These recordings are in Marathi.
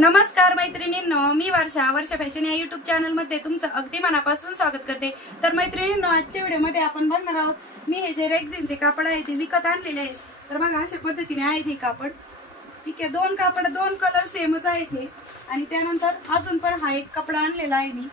नमस्कार मैत्रिणींनो, मी वर्षा फॅशन या युट्यूब चॅनल मध्ये तुमचं अगदी मनापासून स्वागत करते। तर मैत्रिणींनो, आजच्या व्हिडिओमध्ये आपण बघणार आहोत मी हे जे रेक्झिनचे कापड आहे ते विकत आणलेले आहे। तर मग अशा पद्धतीने आहे हे कापड, ठीक आहे। दोन कापड दोन कलर सेमच आहेत हे, आणि त्यानंतर अजून पण हा एक कपडा आणलेला आहे मी।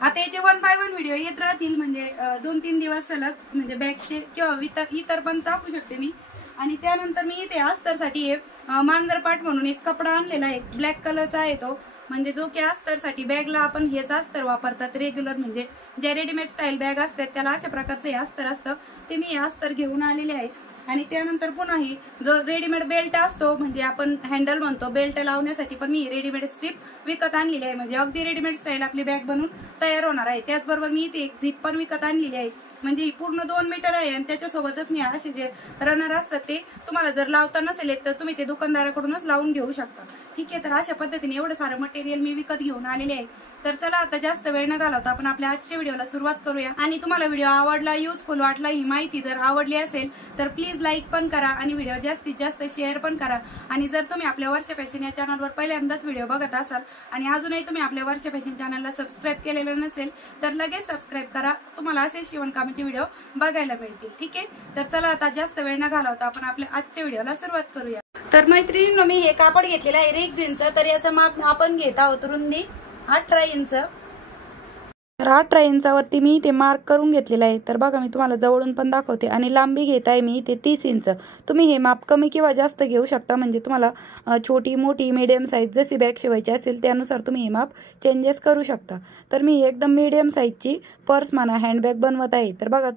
आता याचे 1 बाय 1 व्हिडिओ येत राहतील, म्हणजे 2-3 दिवस सलग, म्हणजे बॅगचे किंवा इतर पण टाकू शकते मी। आणि त्यानंतर मी इथे अस्तरसाठी मांजरपाट म्हणून एक कपडा आणलेला आहे, ब्लॅक कलरचा आहे तो, म्हणजे जो की अस्तरसाठी बॅगला आपण हेच अस्तर वापरतात रेग्युलर, म्हणजे जे रेडीमेड स्टाईल बॅग असतात त्याला अशा प्रकारचं हे अस्तर असतं, ते मी हे अस्तर घेऊन आलेले आहे। आणि त्यानंतर पुन्हा ही जो रेडीमेड बेल्ट असतो, म्हणजे आपण हँडल म्हणतो, बेल्ट लावण्यासाठी पण मी रेडीमेड स्ट्रिप विकत आणलेली आहे, म्हणजे अगदी रेडीमेड स्टाईल आपली बॅग बनून तयार होणार आहे। त्याचबरोबर मी इथे एक झिप पण विकत आणलेली आहे, म्हणजे ही पूर्ण 2 मीटर आहे, आणि त्याच्यासोबतच मी असे जे रनर असतात ते तुम्हाला जर लावता नसेल तर तुम्ही ते दुकानदाराकडूनच लावून घेऊ शकता, ठीक आहे। तर अशा पद्धतीने एवढं सारं मटेरियल मी विकत घेऊन आलेले आहे। तर चला आता जास्त वेळ न घालवता आपण आपल्या आजच्या व्हिडिओला सुरुवात करूया। आणि तुम्हाला व्हिडिओ आवडला, युजफुल वाटला, ही माहिती जर आवडली असेल तर प्लीज लाईक पण करा आणि व्हिडिओ जास्तीत जास्त शेअर पण करा। आणि जर तुम्ही आपल्या वर्षा फॅशन या चॅनलवर पहिल्यांदाच व्हिडिओ बघत असाल आणि अजूनही तुम्ही आपल्या वर्षा फॅशन चॅनलला सबस्क्राईब केलेलं नसेल तर लगेच सबस्क्राईब करा, तुम्हाला असे शिवणकामाचे व्हिडिओ बघायला मिळतील, ठीक आहे। तर चला आता जास्त वेळ न घालवता आपण आपल्या आजच्या व्हिडिओला सुरुवात करूया। तर मैत्रिणींनो, मी हे कापड घेतलेलं आहे रेक्झिनचं, तर याचं माप आपण घेत आहोत रुंदी 18 इंच। तर 18 इंचावरती मी ते मार्क करून घेतलेलं आहे। तर बघा, मी तुम्हाला जवळून पण दाखवते, आणि लांबी घेत आहे मी ते 30 इंच। तुम्ही हे माप कमी किंवा जास्त घेऊ शकता, म्हणजे तुम्हाला छोटी मोठी मीडियम साईज जशी बॅग शिवायची असेल त्यानुसार तुम्ही हे माप चेंजेस करू शकता। तर मी एकदम मीडियम साईजची पर्स म्हणा हँडबॅग बनवत आहे। तर बघा,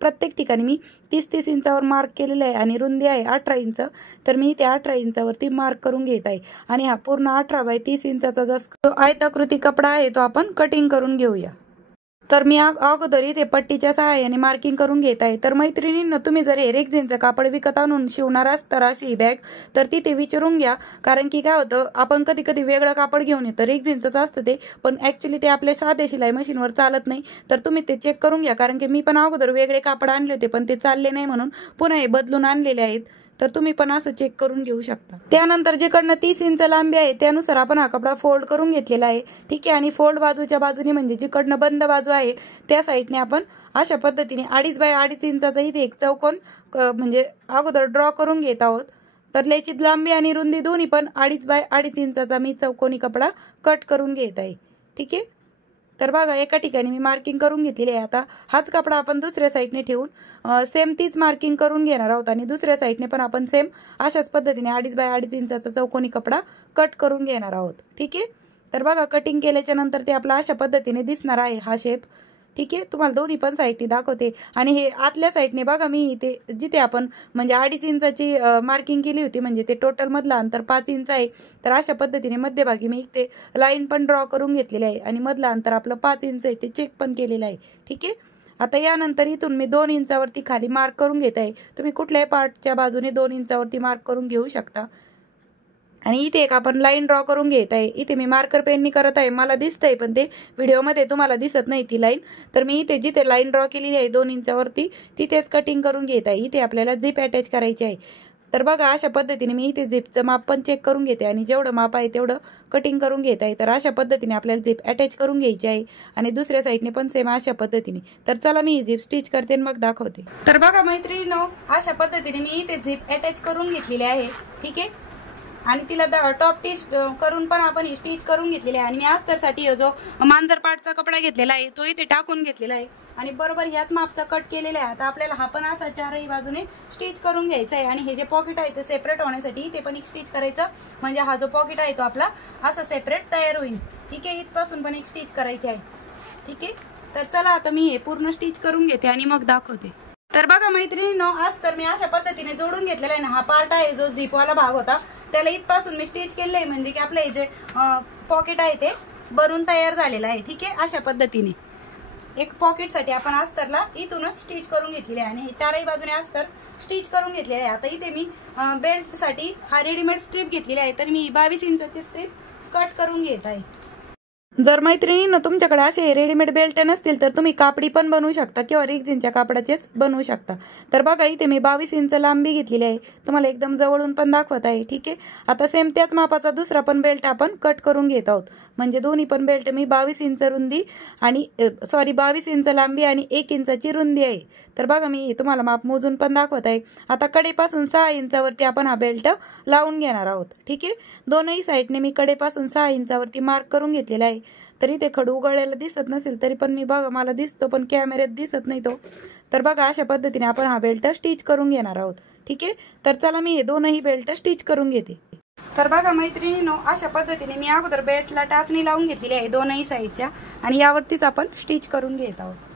प्रत्येक ठिकाणी मी 30-30 इंचावर मार्क केलेलं आहे, आणि रुंदी आहे 18 इंच। तर मी ते 18 इंचावरती मार्क करून घेत आहे, आणि हा पूर्ण 18 बाय 30 इंचाचा जो आयताकृती कपडा आहे तो आपण कटिंग करून घेऊया। तर मी अगोदर इथे पट्टीच्या सहाय्याने मार्किंग करून घेत आहे। तर मैत्रिणींनो, तुम्ही जर हे रेक्झिनचं कापड विकत आणून शिवणार असता अशी बॅग, तर तिथे विचारून घ्या, कारण की काय होतं, आपण कधी कधी वेगळं कापड घेऊन येतं, रेक्झिनचंच असतं ते, पण ऍक्च्युली ते आपल्या साधे शिलाई मशीनवर चालत नाही। तर तुम्ही ते चेक करून घ्या, कारण की मी पण अगोदर वेगळे कापड आणले होते पण ते चालले नाही, म्हणून पुन्हा हे बदलून आणलेले आहेत। तर तुम्ही पण असं चेक करून घेऊ शकता। त्यानंतर जिकडनं 30 इंच लांबी आहे त्यानुसार आपण हा कपडा फोल्ड करून घेतलेला आहे, ठीक आहे। आणि फोल्ड बाजूच्या बाजूने, म्हणजे जिकडनं बंद बाजू आहे त्या साईडने आपण अशा पद्धतीने 2.5 बाय 2.5 इंचाचा इथे एक चौकोन म्हणजे अगोदर ड्रॉ करून घेत आहोत। तर याची लांबी आणि रुंदी दोन्ही पण 2.5 बाय 2.5 इंचाचा मी चौकोनी कपडा कट करून घेत आहे, ठीक आहे। तर बघा, एका ठिकाणी मी मार्किंग करून घेतलेली आहे। आता हाच कपडा आपण दुसऱ्या साईडने ठेवून सेम तीच मार्किंग करून घेणार आहोत, आणि दुसऱ्या साईडने पण आपण सेम अशाच पद्धतीने 2.5 बाय 2.5 इंचाचा चौकोनी कपडा कट करून घेणार आहोत, ठीक आहे। तर बघा, कटिंग केल्याच्या नंतर ते आपला अशा पद्धतीने दिसणार आहे हा शेप, ठीक आहे। तुम्हाला दोन्ही पण साईडने दाखवते, आणि हे आतल्या साईडने बघा, मी इथे जिथे आपण म्हणजे 2.5 इंचाची मार्किंग केली होती, म्हणजे ते टोटल मधलं अंतर 5 इंच आहे। तर अशा पद्धतीने मध्यभागी मी इथे लाईन पण ड्रॉ करून घेतलेली आहे, आणि मधलं अंतर आपलं 5 इंच आहे ते चेक पण केलेलं आहे, ठीक आहे। आता यानंतर इथून मी 2 इंचावरती खाली मार्क करून घेत आहे। तुम्ही कुठल्याही पार्टच्या बाजूने 2 इंचावरती मार्क करून घेऊ शकता। आणि इथे एक आपण लाईन ड्रॉ करून घेत आहे, इथे मी मार्कर पेननी करत आहे, मला दिसतंय पण ते व्हिडिओमध्ये तुम्हाला दिसत नाही ती लाईन। तर मी इथे जिथे लाईन ड्रॉ केलेली आहे 2 इंचावरती तिथेच कटिंग करून घेत आहे। इथे आपल्याला झिप अटॅच करायची आहे। तर बघा, अशा पद्धतीने मी इथे झिपचं माप पण चेक करून घेते, आणि जेवढं माप आहे तेवढं कटिंग करून घेत आहे। तर अशा पद्धतीने आपल्याला झिप अटॅच करून घ्यायची आहे, आणि दुसऱ्या साईडने पण सेम अशा पद्धतीने। तर चला मी ही झिप स्टिच करते आणि मग दाखवते। तर बघा मैत्रिणींनो, अशा पद्धतीने मी इथे झिप अटॅच करून घेतलेली आहे, ठीक आहे। आणि तिला टॉप टिच करून पण आपण स्टिच करून घेतलेली आहे। आणि मी अस्तरसाठी जो मांजरपाटचा कपडा घेतलेला आहे तो इथे टाकून घेतलेला आहे, आणि बरोबर ह्याच मापचा कट केलेला आहे। आता आपल्याला हा पण असा चारही बाजूने स्टिच करून घ्यायचा आहे, आणि हे जे पॉकेट आहे ते सेपरेट होण्यासाठी ते पण एक स्टिच करायचं, म्हणजे हा जो पॉकेट आहे तो आपला असा सेपरेट तयार होईल, ठीक आहे। इथपासून पण एक स्टिच करायची आहे, ठीक आहे। तर चला आता मी हे पूर्ण स्टिच करून घेते आणि मग दाखवते। तर बघा मैत्रिणींनो, अस्तर मी अशा पद्धतीने जोडून घेतलेला आहे ना, हा पार्ट आहे जो झिपवाला भाग होता त्याला इथपासून मी स्टिच केलेलं आहे, म्हणजे की आपलं हे जे पॉकेट आहे ते बनून तयार झालेलं आहे, ठीक आहे। अशा पद्धतीने एक पॉकेटसाठी आपण अस्तरला इथूनच स्टिच करून घेतलेले आहे, आणि हे चारही बाजूने अस्तर स्टिच करून घेतलेले आहे। आता इथे मी बेल्टसाठी हा रेडीमेड स्ट्रीप घेतलेली आहे, तर मी 22 इंचाची स्ट्रीप कट करून घेत आहे। जर मैत्रिणींनो तुमच्याकडे असे रेडीमेड बेल्ट नसतील तर तुम्ही कापडी पण बनवू शकता किंवा रेक्झिनच्या कापडाचेच बनवू शकता। तर बघा इथे मी 22 इंच लांबी घेतलेली आहे, तुम्हाला एकदम जवळून पण दाखवत आहे। ठीक आहे, आता सेम त्याच मापाचा दुसरा पण बेल्ट आपण कट करून घेत आहोत, म्हणजे दोन्ही पण बेल्ट मी 22 इंच रुंदी आणि 22 इंच लांबी आणि 1 इंचाची रुंदी आहे। तर बघा मी तुम्हाला माप मोजून पण दाखवत आहे। आता कडेपासून 6 इंचावरती आपण हा बेल्ट लावून घेणार आहोत। ठीक आहे, दोनही साईडने मी कडेपासून 6 इंचावरती मार्क करून घेतलेला आहे। तरी ते खडू उघडलेला दिसत नसेल तरी पण मी बघा मला दिसतो, पण कॅमेऱ्यात दिसत नाही तो। तर बघा अशा पद्धतीने आपण हा बेल्ट स्टिच करून घेणार आहोत। ठीक आहे, तर चला मी हे दोनही बेल्ट स्टिच करून घेते। तर बघा मैत्रिणींनो अशा पद्धतीने मी अगोदर बेल्टला टाचणी लावून घेतलेली आहे दोनही साईडच्या, आणि यावरतीच आपण स्टिच करून घेत आहोत।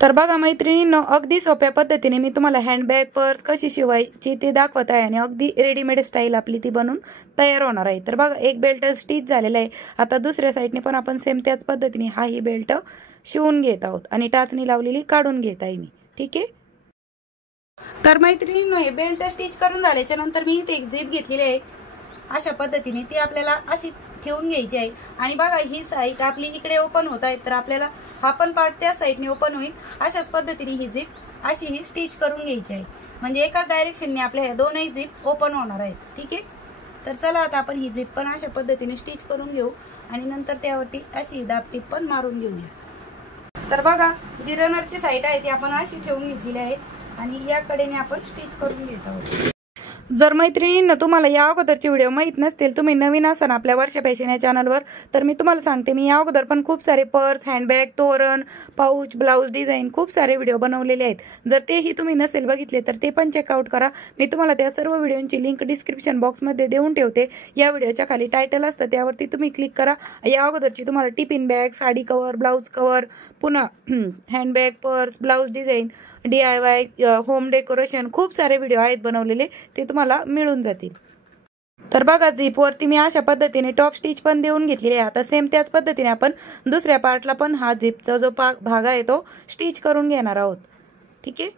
तर बघा मैत्रिणींनो अगदी सोप्या पद्धतीने मी तुम्हाला हँडबॅग पर्स कशी शिवायची ते दाखवत आहे, आणि अगदी रेडीमेड स्टाईल आपली ती बनून तयार होणार आहे। तर बघा एक बेल्ट स्टिच झालेला आहे, आता दुसऱ्या साईडने पण आपण सेम त्याच पद्धतीने हाही बेल्ट शिवून घेत आहोत आणि टाचणी लावलेली काढून घेत आहे मी। ठीक आहे, तर मैत्रिणींनो हे बेल्ट स्टिच करून झाल्याच्या नंतर मी इथे एक झिप घेतलेली आहे अशा पद्धतीने, ती आपल्याला अशी ठेवून घ्यायची आहे। आणि बघा ही साईड आपली इकडे ओपन होत आहे, तर आपल्याला हा पण पार्ट त्या साईडने ओपन होईल। अशाच पद्धतीने ही झिप अशी ही स्टिच करून घ्यायची आहे, म्हणजे एकाच डायरेक्शनने आपल्या ह्या दोनही झिप ओपन होणार आहेत। ठीक आहे, तर चला आता आपण ही झिप पण अशा पद्धतीने स्टिच करून घेऊ आणि नंतर त्यावरती अशी दाबटीप पण मारून घेऊया। तर बघा जी रनरची साईड आहे ती आपण अशी ठेवून घेतलेली आहे आणि या कडेने आपण स्टिच करून घेत आहोत। जर मैत्रिणींनो तुम्हाला या अगोदरचे व्हिडिओ माहित नसतील, तुम्ही नवीन असाल आपल्या वर्षा फॅशन या चॅनलवर, तर मी तुम्हाला सांगते मी या अगोदर पण खूप सारे पर्स, हँडबॅग, तोरण, पाऊच, ब्लाउज डिझाईन खूप सारे व्हिडिओ बनवलेले आहेत। जर तेही तुम्ही नसेल बघितले तर ते पण चेकआउट करा। मी तुम्हाला त्या सर्व व्हिडिओंची लिंक डिस्क्रिप्शन बॉक्समध्ये देऊन ठेवते। या व्हिडिओच्या खाली टायटल असतं त्यावरती तुम्ही क्लिक करा। या अगोदरची तुम्हाला tiffin bag, sari cover, blouse cover, पुन्हा handbag, purse, blouse design, DIY, home decoration खूप सारे व्हिडिओ आहेत बनवलेले, ते तुम्हाला मिळून जातील। तर बघा झिप वरती मी अशा पद्धतीने टॉप स्टिच पण देऊन घेतलेली आहे। आता सेम त्याच पद्धतीने आपण दुसऱ्या पार्टला पण हा झिपचा जो भाग आहे तो स्टिच करून घेणार आहोत। ठीक आहे,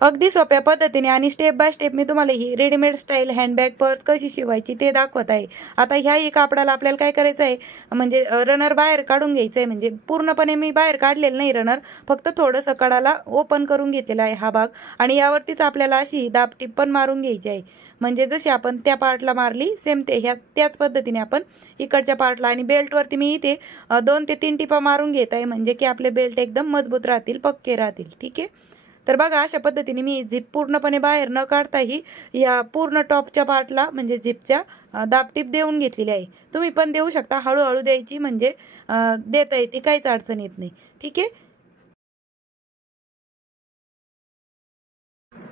अगदी सोप्या पद्धतीने आणि स्टेप बाय स्टेप मी तुम्हाला ही रेडीमेड स्टाईल हँडबॅग पर्स कशी शिवायची ते दाखवत आहे। आता ह्याही कापडाला आपल्याला काय करायचं आहे, म्हणजे रनर बाहेर काढून घ्यायचं आहे, म्हणजे पूर्णपणे मी बाहेर काढलेलं नाही रनर, फक्त थोडंसं कडाला ओपन करून घेतलेला आहे हा भाग, आणि यावरतीच आपल्याला अशी दाबटीप पण मारून घ्यायची आहे, म्हणजे जशी आपण त्या पार्टला मारली सेम त्याच पद्धतीने आपण इकडच्या पार्टला। आणि बेल्टवरती मी इथे 2 ते 3 टिपा मारून घेत आहे, म्हणजे की आपले बेल्ट एकदम मजबूत राहतील, पक्के राहतील। ठीक आहे, तर बघा अशा पद्धतीने मी झिप पूर्णपणे बाहेर न काढताही या पूर्ण टॉपच्या पार्टला म्हणजे झिपच्या दाबटीप देऊन घेतलेली आहे। तुम्ही पण देऊ शकता, हळूहळू द्यायची, म्हणजे देता येते, काहीच अडचण येत नाही। ठीक आहे,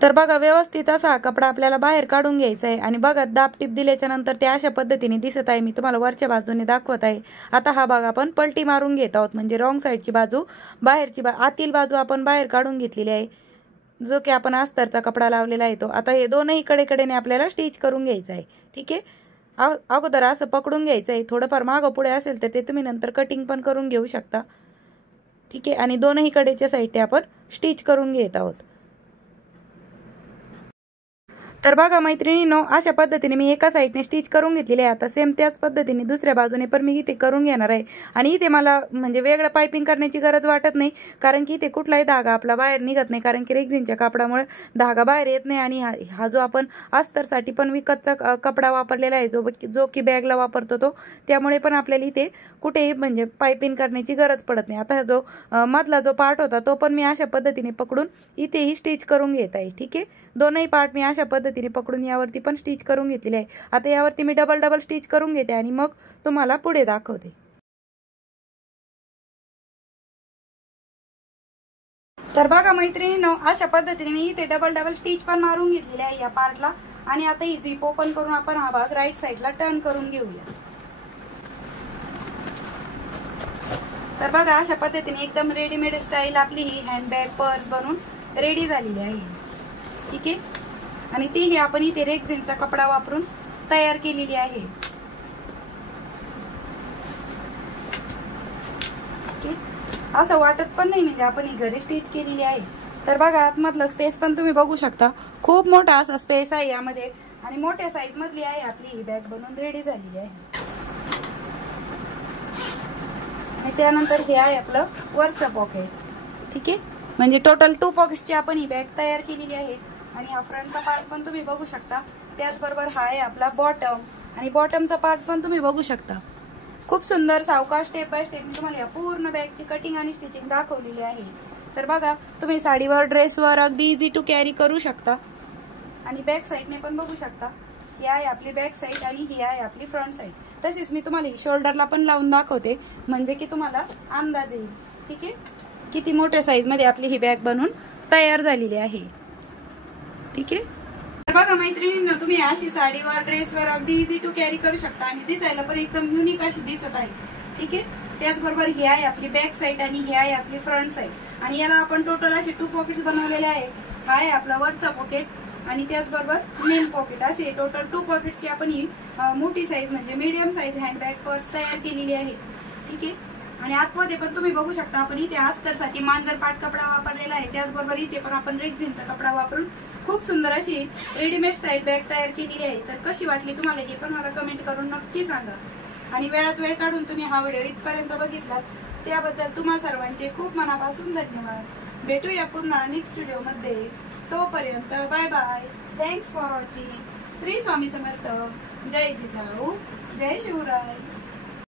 तर बघा व्यवस्थित असा कपडा आपल्याला बाहेर काढून घ्यायचा आहे, आणि बघा दाबटीप दिल्याच्या नंतर ते अशा पद्धतीने दिसत आहे, मी तुम्हाला वरच्या बाजूने दाखवत आहे। आता हा भाग आपण पलटी मारून घेत आहोत, म्हणजे रॉंग साईडची बाजू बाहेरची आतील बाजू आपण बाहेर काढून घेतलेली आहे, जो की आपण अस्तरचा कपडा लावलेला आहे तो। आता हे दोनही कडेने आपल्याला स्टिच करून घ्यायचं आहे। ठीक आहे, अगोदर असं पकडून घ्यायचं आहे, थोडंफार मागं पुढे असेल तर ते तुम्ही नंतर कटिंग पण करून घेऊ शकता। ठीक आहे, आणि दोनही कडेच्या साईडने आपण स्टिच करून घेत आहोत। तर बघा मैत्रिणींनो अशा पद्धतीने मी एका साईडने स्टिच करून घेतलेली आहे। आता सेम त्याच पद्धतीने दुसऱ्या बाजूने पण मी इथे करून घेणार आहे, आणि इथे मला म्हणजे वेगळं पायपिंग करण्याची गरज वाटत नाही, कारण की इथे कुठलाही धागा आपला बाहेर निघत नाही, कारण की रेक्झिनच्या कापडामुळे धागा बाहेर येत नाही। आणि हा जो आपण अस्तरसाठी पण विकतचा कपडा वापरलेला आहे, जो की बॅगला वापरतो तो, त्यामुळे पण आपल्याला इथे कुठेही म्हणजे पायपिंग करण्याची गरज पडत नाही। आता जो मधला जो पार्ट होता तो पण मी अशा पद्धतीने पकडून इथेही स्टिच करून घेत आहे। ठीक आहे, दोनही पार्ट मी अशा पद्धतीने पकडून यावरती पण स्टिच करून घेतलेले आहे। आता यावरती मी डबल स्टिच करून घेते आणि मग तुम्हाला पुढे दाखवते। तर बघा मैत्रिणींनो अशा पद्धतीने मी इथे डबल स्टिच पण मारून घेतलेले आहे या पार्टला, आणि आता ही झिप ओपन करून आपण हा भाग राईट साईडला टर्न करून घेऊया। तर बघा अशा पद्धतीने एकदम रेडीमेड स्टाईल आपली ही हँडबॅग पर्स बनून रेडी झालेली आहे। ठीक आहे, आणि तीही आपण इथे रेक्झिनचा कपडा वापरून तयार केलेली आहे। असं वाटत पण नाही, म्हणजे आपण ही घरी स्टिच केलेली आहे। तर बघा आतमधला स्पेस पण तुम्ही बघू शकता, खूप मोठा असा स्पेस आहे यामध्ये, आणि मोठ्या साईज मधली आहे आपली ही बॅग बनून रेडी झालेली आहे। आणि त्यानंतर हे आहे आपलं वरचं पॉकेट. ठीक आहे, म्हणजे टोटल 2 पॉकेटची आपण ही बॅग तयार केलेली आहे. आणि हा फ्रंटचा पार्ट पण तुम्ही बघू शकता. त्याचबरोबर हा आहे आपला बॉटम आणि बॉटमचा पार्ट पण तुम्ही बघू शकता. खूप सुंदर सावकाश स्टेप बाय स्टेप तुम्हाला या पूर्ण बॅगची कटिंग आणि स्टिचिंग दाखवलेली आहे. तर बघा, तुम्ही साडीवर ड्रेसवर अगदी इझी टू कॅरी करू शकता. आणि बॅक साईडने पण बघू शकता. ही आहे आपली बॅक साईड आणि ही आहे आपली फ्रंट साईड. तसेच मी तुम्हाला ही शोल्डरला पण लावून दाखवते, म्हणजे की तुम्हाला अंदाज येईल. ठीक आहे, किती मोठ्या साईज मध्ये आपली ही बॅग बनवून तयार झालेली आहे. ठीक आहे, तर बघा मैत्रिणींना, तुम्ही अशी साडीवर ड्रेसवर अगदी इझी टू कॅरी करू शकता आणि दिसायला पण एकदम युनिक अशी दिसत आहे. ठीक आहे, त्याचबरोबर ही आहे आपली बॅक साईड आणि ही आहे आपली फ्रंट साईड. आणि याला आपण टोटल असे 2 पॉकेट्स बनवलेले आहे. हा आहे आपला वरचा पॉकेट आणि त्याचबरोबर मेन पॉकेट. असे टोटल 2 पॉकेटची आपण ही मोठी साईज म्हणजे मीडियम साईज हँडबॅग पर्स तयार केलेली आहे. ठीक आहे, आणि आतमध्ये पण तुम्ही बघू शकता आपण इथे अस्तरसाठी मांजर पाट कपडा वापरलेला आहे. त्याचबरोबर इथे पण आपण रेक्झिनचा कपडा वापरून खूप सुंदर अशी रेडीमेड स्टाईल बॅग तयार केलेली आहे. तर कशी वाटली तुम्हाला हे पण मला कमेंट करून नक्की सांगा. आणि वेळात वेळ काढून तुम्ही हा व्हिडिओ इथपर्यंत बघितलात त्याबद्दल तुम्हा सर्वांचे खूप मनापासून धन्यवाद. भेटूया पुन्हा नेक्स्ट व्हिडिओ मध्ये. तोपर्यंत bye bye. Thanks for watching. Shri Swami Samarth. जय जिजाऊ, जय शिवराय.